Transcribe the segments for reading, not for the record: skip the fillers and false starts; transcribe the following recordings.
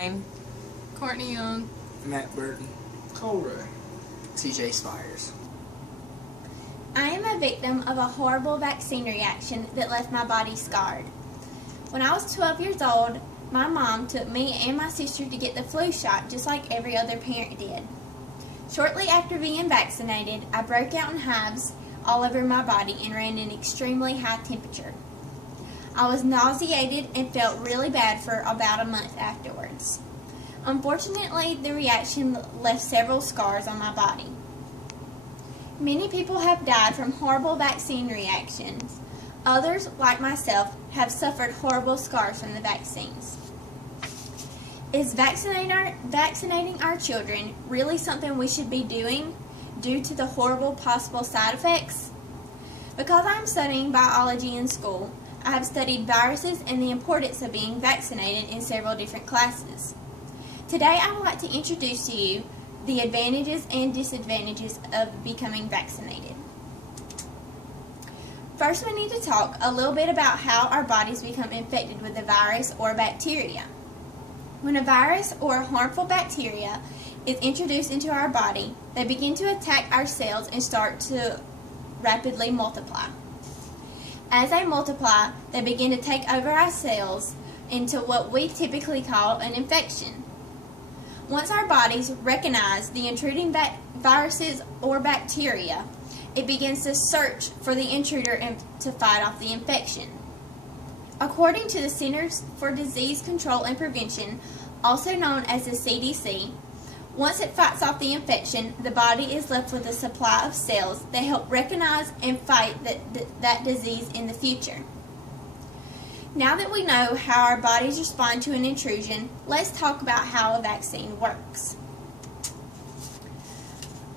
Name. Courtney Young. Matt Burton. Cole Ray. TJ Spires. I am a victim of a horrible vaccine reaction that left my body scarred. When I was 12 years old, my mom took me and my sister to get the flu shot just like every other parent did. Shortly after being vaccinated, I broke out in hives all over my body and ran an extremely high temperature. I was nauseated and felt really bad for about a month afterwards. Unfortunately, the reaction left several scars on my body. Many people have died from horrible vaccine reactions. Others, like myself, have suffered horrible scars from the vaccines. Is vaccinating our children really something we should be doing due to the horrible possible side effects? Because I'm studying biology in school, I have studied viruses and the importance of being vaccinated in several different classes. Today I would like to introduce to you the advantages and disadvantages of becoming vaccinated. First, we need to talk a little bit about how our bodies become infected with a virus or bacteria. When a virus or a harmful bacteria is introduced into our body, they begin to attack our cells and start to rapidly multiply. As they multiply, they begin to take over our cells into what we typically call an infection. Once our bodies recognize the intruding viruses or bacteria, it begins to search for the intruder and to fight off the infection. According to the Centers for Disease Control and Prevention, also known as the CDC, once it fights off the infection, the body is left with a supply of cells that help recognize and fight that disease in the future. Now that we know how our bodies respond to an intrusion, let's talk about how a vaccine works.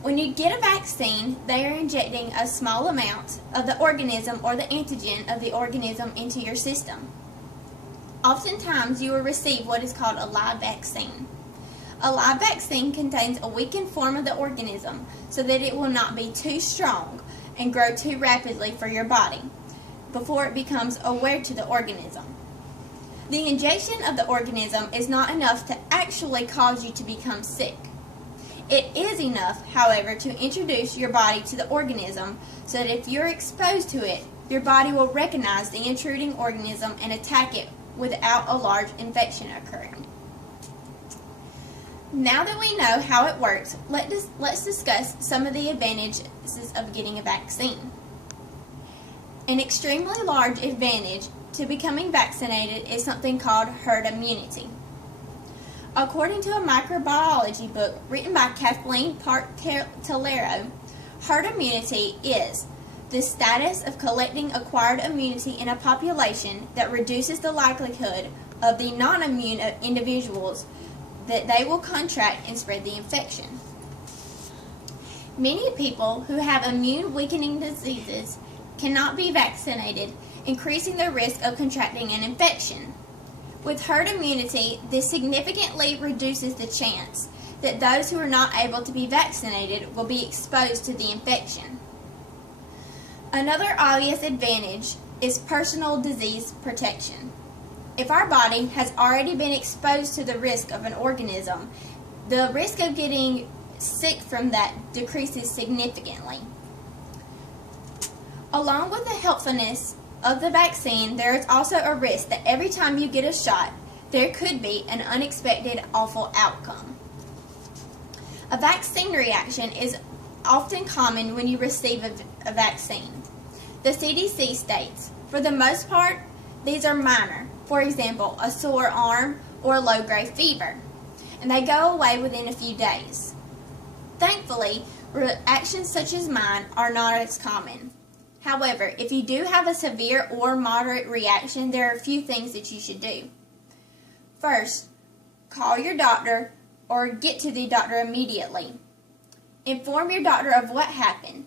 When you get a vaccine, they are injecting a small amount of the organism or the antigen of the organism into your system. Oftentimes, you will receive what is called a live vaccine. A live vaccine contains a weakened form of the organism so that it will not be too strong and grow too rapidly for your body before it becomes aware to the organism. The injection of the organism is not enough to actually cause you to become sick. It is enough, however, to introduce your body to the organism so that if you're exposed to it, your body will recognize the intruding organism and attack it without a large infection occurring. Now that we know how it works, let's discuss some of the advantages of getting a vaccine. An extremely large advantage to becoming vaccinated is something called herd immunity. According to a microbiology book written by Kathleen Park-Tellero, herd immunity is the status of collecting acquired immunity in a population that reduces the likelihood of the non-immune individuals that they will contract and spread the infection. Many people who have immune-weakening diseases cannot be vaccinated, increasing their risk of contracting an infection. With herd immunity, this significantly reduces the chance that those who are not able to be vaccinated will be exposed to the infection. Another obvious advantage is personal disease protection. If our body has already been exposed to the risk of an organism, the risk of getting sick from that decreases significantly. Along with the helpfulness of the vaccine, there is also a risk that every time you get a shot, there could be an unexpected awful outcome. A vaccine reaction is often common when you receive a vaccine. The CDC states, for the most part, these are minor. For example, a sore arm or a low-grade fever, and they go away within a few days. Thankfully, reactions such as mine are not as common. However, if you do have a severe or moderate reaction, there are a few things that you should do. First, call your doctor or get to the doctor immediately. Inform your doctor of what happened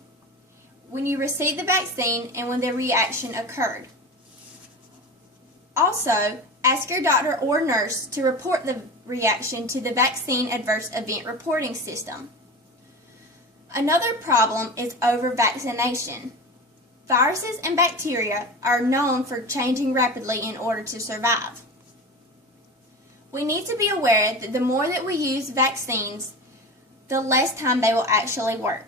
when you received the vaccine and when the reaction occurred. Also, ask your doctor or nurse to report the reaction to the Vaccine Adverse Event Reporting System. Another problem is over-vaccination. Viruses and bacteria are known for changing rapidly in order to survive. We need to be aware that the more that we use vaccines, the less time they will actually work.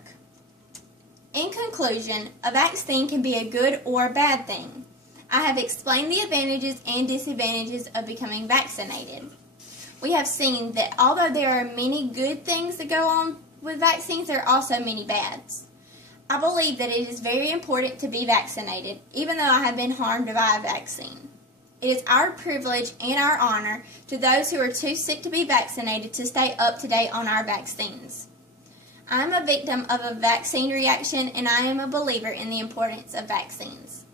In conclusion, a vaccine can be a good or a bad thing. I have explained the advantages and disadvantages of becoming vaccinated. We have seen that although there are many good things that go on with vaccines, there are also many bads. I believe that it is very important to be vaccinated, even though I have been harmed by a vaccine. It is our privilege and our honor to those who are too sick to be vaccinated to stay up to date on our vaccines. I am a victim of a vaccine reaction, and I am a believer in the importance of vaccines.